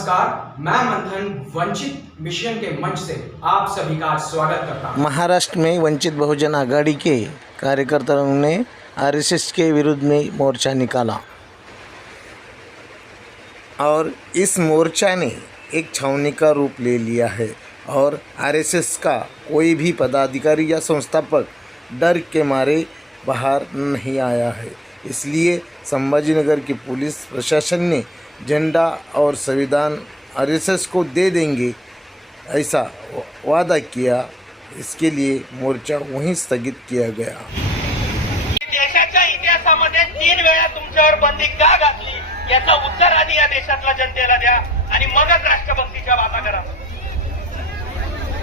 नमस्कार, मैं मंथन वंचित मिशन के मंच से आप सभी का स्वागत करता हूं। महाराष्ट्र में वंचित बहुजन आघाड़ी के कार्यकर्ताओं ने आरएसएस के विरुद्ध में मोर्चा निकाला और इस मोर्चा ने एक छावनी का रूप ले लिया है और आरएसएस का कोई भी पदाधिकारी या संस्थापक डर के मारे बाहर नहीं आया है। इसलिए संभाजीनगर की पुलिस प्रशासन ने झंडा और संविधान आरएसएस को दे देंगे ऐसा वादा किया। इसके लिए मोर्चा वहीं स्थगित किया गया। देशाच्या इतिहासामध्ये 3 वेळा तुमच्यावर बंदी का घातली याचा उत्तर आधी या देशातल्या जनतेला द्या आणि मगच राष्ट्रभक्तीच्या बाता करा।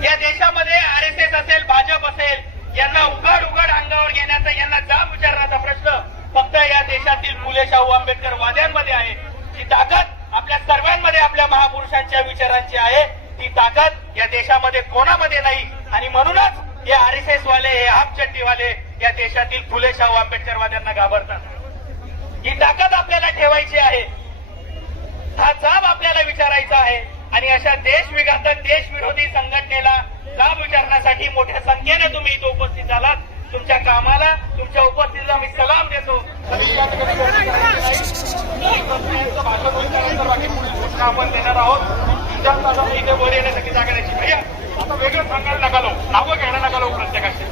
या देशामध्ये आरएसएस असेल, भाजप असेल, यांना उघड अंगावर घेण्याचा, यांना जाब विचारण्याचा प्रश्न फक्त या देशातील फुले शाहू आंबेडकर वाद्यांमध्ये आहे। ती ताकद आपल्या सर्वांमध्ये, आपल्या महापुरुषांच्या विचारांची आहे। ती ताकद या देशामध्ये कोणामध्ये नाही आणि म्हणूनच हे आरएसएस वाले, हे हाफचड्डी वाले या देशातील फुले शाहू आंबेडकर वाद्यांना घाबरतात। ही ताकद आपल्याला ठेवायची आहे, हा जाब आपल्याला विचारायचा आहे आणि अशा देशविघातक, देशविरोधी संघटनेला जाब विचारण्यासाठी मोठ्या संख्येने तुम्ही इथे उपस्थित झालात। तुमच्या कामाला, तुमच्या उपस्थितीला मी सलाम देतो। आपण देणार आहोत। इथे वर येण्यासाठी जागा द्यायची भैया, आता वेगळं सांगायला नका लो, नावं घ्यायला नका लो प्रत्येकाशी।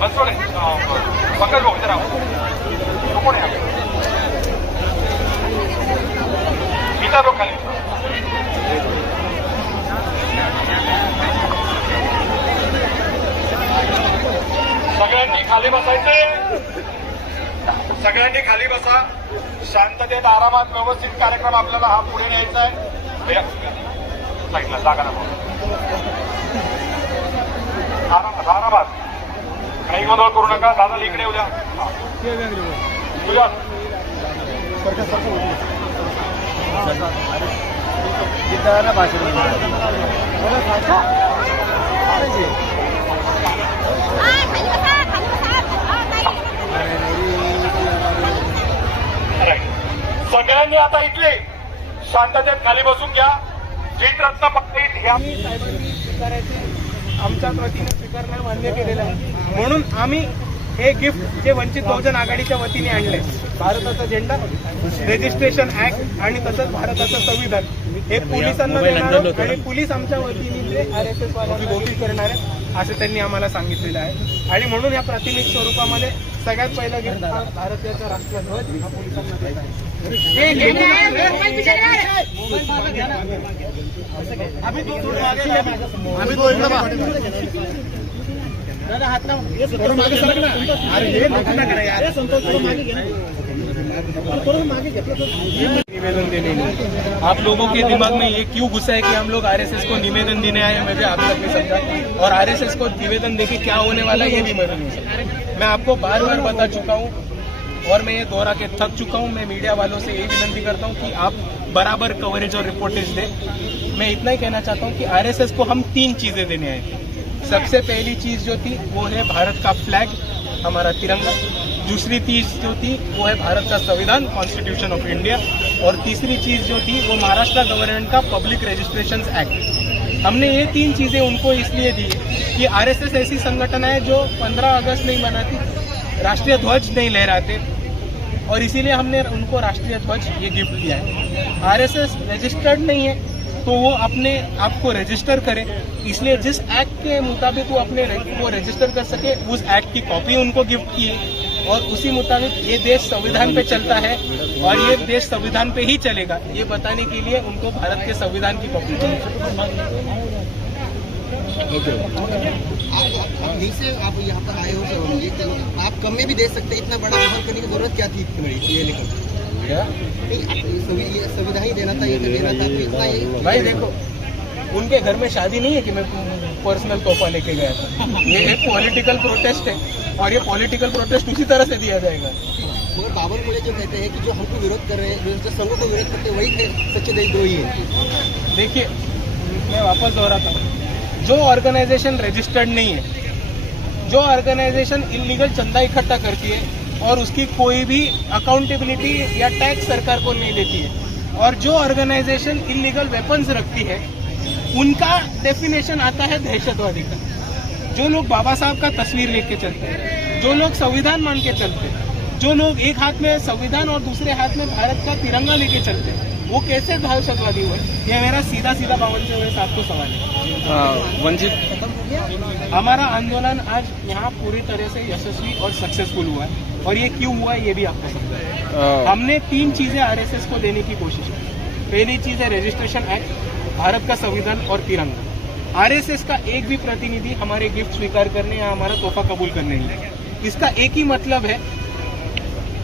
बस थोडे पकड भाऊ जरा कोण आहे इथं तो खाली सगळ्यांनी खाली बसायचे, सगळ्यांनी खाली बसा। शांततेत, आरामात, व्यवस्थित कार्यक्रम आपल्याला हा पुढे न्यायचा आहे। साईडला जागा नको, आरामात काही गोंधळ करू नका। दादा इकडे उद्या सगळ्यांनी आता इथले शांततेत खाली बसून घ्या। जीतरत्न पक्षात ह्या आमच्या वतीने स्वीकारण्यास मान्य केलेलं आहे। म्हणून आम्ही हे गिफ्ट जे वंचित बहुजन आघाडीच्या वतीने आणले, भारताचा झेंडा, रजिस्ट्रेशन ऍक्ट आणि तसंच भारताचं संविधान, हे पोलिसांना देणार आणि पोलीस आमच्या वतीने ते आरएसएस वाल्यांना वोटिंग करणार आहे असं त्यांनी आम्हाला सांगितलेलं आहे। आणि म्हणून या प्राथमिक स्वरूपामध्ये सगळ्यात पहिला गिफ्ट हा भारताचा राष्ट्रध्वज हा पोलिसांना देत आहे। निवेदन देने में आप लोगों के दिमाग में ये क्यों घुसा है कि हम लोग आरएसएस को निवेदन देने आए हैं, मुझे आप तक नहीं समझा। और आरएसएस को निवेदन देके क्या होने वाला है ये भी मुझे नहीं समझा। मैं आपको बार बार बता चुका हूँ और मैं ये दोहरा के थक चुका हूँ। मैं मीडिया वालों से यही विनती करता हूँ कि आप बराबर कवरेज और रिपोर्टेज दें। मैं इतना ही कहना चाहता हूँ कि आरएसएस को हम 3 चीजें देने आए थे। सबसे पहली चीज जो थी वो है भारत का फ्लैग, हमारा तिरंगा। दूसरी चीज जो थी वो है भारत का संविधान, कॉन्स्टिट्यूशन ऑफ इंडिया। और तीसरी चीज जो थी वो महाराष्ट्र गवर्नमेंट का पब्लिक रजिस्ट्रेशन एक्ट। हमने ये 3 चीजें उनको इसलिए दी कि आरएसएस ऐसी संगठन है जो 15 अगस्त नहीं मनाती, राष्ट्रीय ध्वज नहीं लहराते, और इसीलिए हमने उनको राष्ट्रीय ध्वज ये गिफ्ट दिया है। आरएसएस रजिस्टर्ड नहीं है तो वो अपने आप को रजिस्टर करे, इसलिए जिस एक्ट के मुताबिक वो अपने वो रजिस्टर कर सके उस एक्ट की कॉपी उनको गिफ्ट की है। और उसी मुताबिक ये देश संविधान पे चलता है और ये देश संविधान पे ही चलेगा, ये बताने के लिए उनको भारत के संविधान की कॉपी चाहिए। से आप यहाँ पर आए हो, आप कम में भी दे सकते, इतना बड़ा अमल करने की जरूरत क्या थी? ये लेकर सुविधा ही देना था, ये देना था, तो इतना ही। भाई देखो, उनके घर में शादी नहीं है कि मैं पर्सनल तोहफा लेके गया था। ये एक पॉलिटिकल प्रोटेस्ट है और ये पॉलिटिकल प्रोटेस्ट उसी तरह से दिया जाएगा। मगर बाबर मुझे जो कहते हैं कि जो हमको विरोध कर रहे हैं, जो संघों को विरोध करते हैं, वही सच्चे देशद्रोही है। देखिए, मैं वापस दोहराता हूँ, जो ऑर्गेनाइजेशन रजिस्टर्ड नहीं है, जो ऑर्गेनाइजेशन इलीगल चंदा इकट्ठा करती है और उसकी कोई भी अकाउंटेबिलिटी या टैक्स सरकार को नहीं देती है, और जो ऑर्गेनाइजेशन इलीगल वेपन्स रखती है उनका डेफिनेशन आता है दहशतवादी का। जो लोग बाबा साहब का तस्वीर लेके चलते हैं, जो लोग संविधान मान के चलते हैं, जो लोग एक हाथ में संविधान और दूसरे हाथ में भारत का तिरंगा लेके चलते हैं, वो कैसे दहशतवादी हुए? ये मेरा सीधा सीधा बावन से हुए साहब को सवाल है। वंचित, हमारा आंदोलन आज यहाँ पूरी तरह से यशस्वी और सक्सेसफुल हुआ है, और ये क्यों हुआ है ये भी आपको समझा है। हमने 3 चीजें आरएसएस को देने की कोशिश की। पहली चीज है रजिस्ट्रेशन एक्ट, भारत का संविधान और तिरंगा। आरएसएस का एक भी प्रतिनिधि हमारे गिफ्ट स्वीकार करने या हमारा तोहफा कबूल करने नहीं लगे। इसका एक ही मतलब है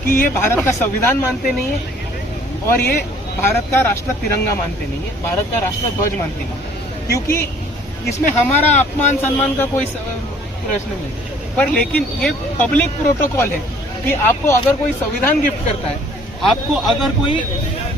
कि ये भारत का संविधान मानते नहीं है और ये भारत का राष्ट्र तिरंगा मानते नहीं है, भारत का राष्ट्र ध्वज मानते नहीं, क्योंकि इसमें हमारा अपमान सम्मान का कोई प्रश्न नहीं है। पर लेकिन ये पब्लिक प्रोटोकॉल है कि आपको अगर कोई संविधान गिफ्ट करता है, आपको अगर कोई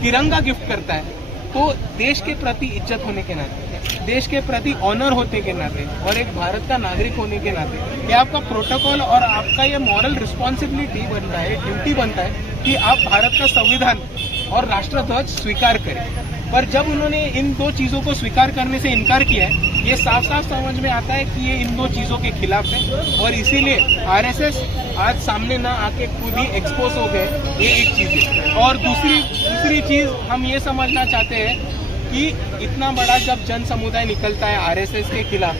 तिरंगा गिफ्ट करता है, तो देश के प्रति इज्जत होने के नाते, देश के प्रति ऑनर होने के नाते और एक भारत का नागरिक होने के नाते ये आपका प्रोटोकॉल और आपका ये मॉरल रिस्पॉन्सिबिलिटी बनता है, ड्यूटी बनता है कि आप भारत का संविधान और राष्ट्रध्वज स्वीकार करें। पर जब उन्होंने इन 2 चीजों को स्वीकार करने से इनकार किया है, ये साफ साफ समझ में आता है कि ये इन 2 चीजों के खिलाफ है, और इसीलिए आरएसएस आज सामने ना आके खुद ही एक्सपोज हो गए। ये एक चीज है। और दूसरी चीज हम ये समझना चाहते हैं कि इतना बड़ा जब जन समुदाय निकलता है आरएसएस के खिलाफ,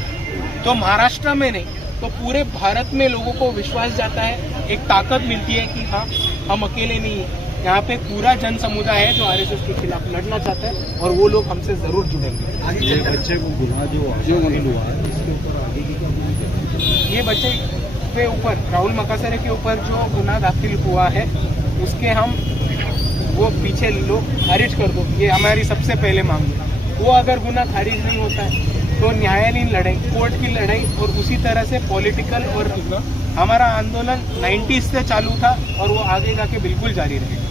तो महाराष्ट्र में नहीं तो पूरे भारत में लोगों को विश्वास जाता है, एक ताकत मिलती है कि हाँ हम अकेले नहीं हैं, यहाँ पे पूरा जन समुदाय है जो आरएसएस के खिलाफ लड़ना चाहता है, और वो लोग हमसे जरूर जुड़ेंगे। ये बच्चे को गुनाह जो हुआ है इसके ऊपर आगे की क्या भूमिका है? ये बच्चे के ऊपर, राहुल मकासरे के ऊपर जो गुनाह दाखिल हुआ है, उसके हम वो पीछे लोग खारिज कर दो, ये हमारी सबसे पहले मांग है। वो अगर गुनाह खारिज नहीं होता है तो न्यायालयीन लड़ाई, कोर्ट की लड़ाई, और उसी तरह से पॉलिटिकल, और हमारा आंदोलन 90s से चालू था और वो आगे जाके बिल्कुल जारी रहेगा।